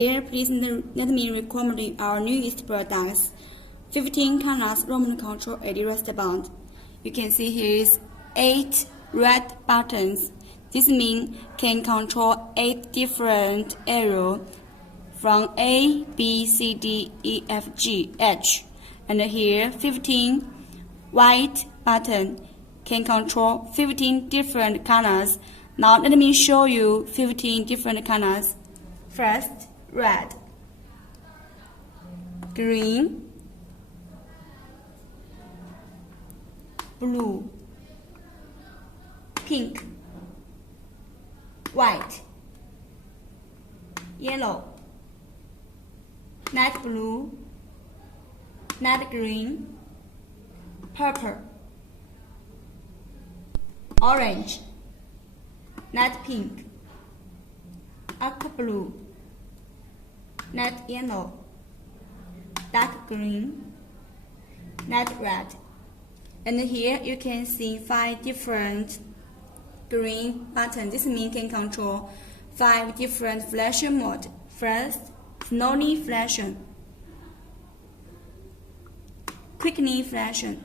Here, please let me recommend our newest products. 15 colors remote control LED wristband. You can see here is 8 red buttons. This means can control 8 different arrows from A, B, C, D, E, F, G, H. And here 15 white button can control 15 different colors. Now let me show you 15 different colors. First, red, green, blue, pink, white, yellow, light blue, light green, purple, orange, light pink, aqua blue, light yellow, dark green, light red. And here you can see 5 different green buttons. This means can control 5 different flashing modes. First, slowly flashing, quickly flashing,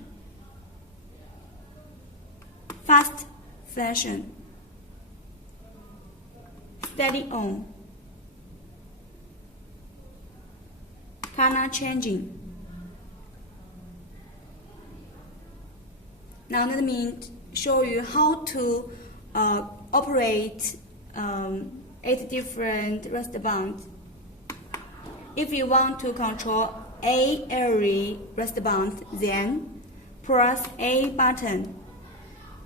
fast flashing, steady on, color changing. Now let me show you how to operate 8 different wristbands. If you want to control A area wristband, then press A button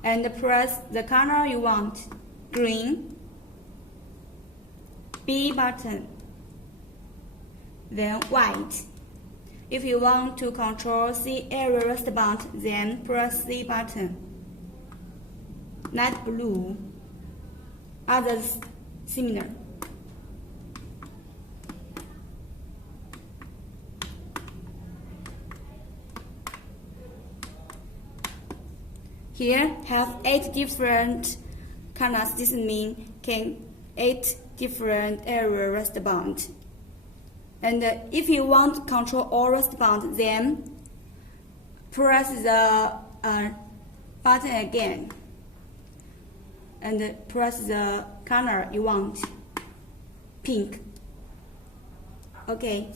and press the color you want, green, B button, then white. If you want to control C area wristband, then press C button, light blue, others similar. Here have 8 different colors. This means can 8 different area wristband. And if you want to control all wristbands, then press the button again and press the color you want, pink. Okay.